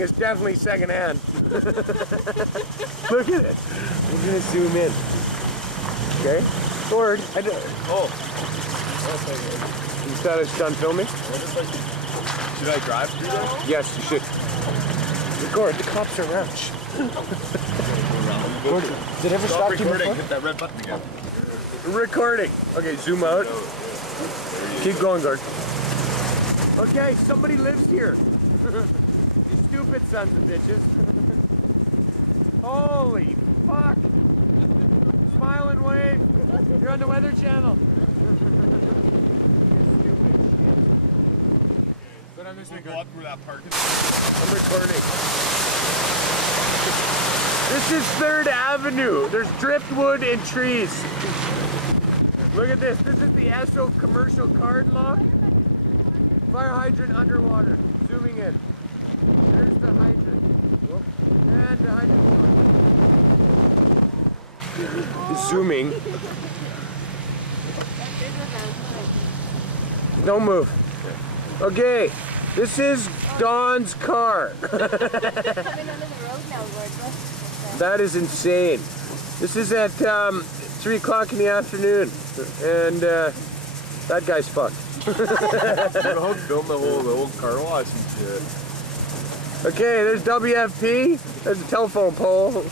thing is definitely secondhand. Look at it. We're gonna zoom in. Okay? Gord, is that it's done filming? Should I drive through there? Yes, you should. Gord, the cops are around. Gord, did it ever stop you before? Hit that red button again. Recording. Okay, zoom out. Keep going, Gord. Okay, somebody lives here. You stupid sons of bitches. Holy fuck. Smile and wave. You're on the Weather Channel. Stupid shit. But I'm just gonna walk through that parking. I'm recording. This is 3rd Avenue. There's driftwood and trees. Look at this. This is the Esso commercial card lock. Fire hydrant underwater. Zooming in. There's the hydrant. Whoop. And the hydrant. Zooming. Don't move. Okay. This is Don's car. That is insane. This is at 3 o'clock in the afternoon, and that guy's fucked. Film the whole car wash and shit. Okay, there's WFP. There's a telephone pole,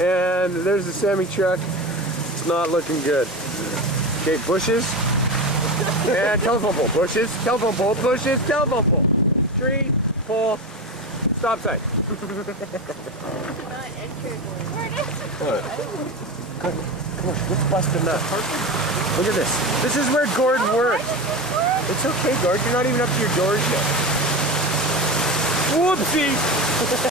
and there's the semi truck. It's not looking good. Okay, bushes. And telephone pole, bushes, telephone pole, bushes, telephone pole. Tree, pole, stop sign. What? Come on, let's bust a nut. Look at this. This is where Gord works. It's okay, Gord, you're not even up to your doors yet. Whoopsie!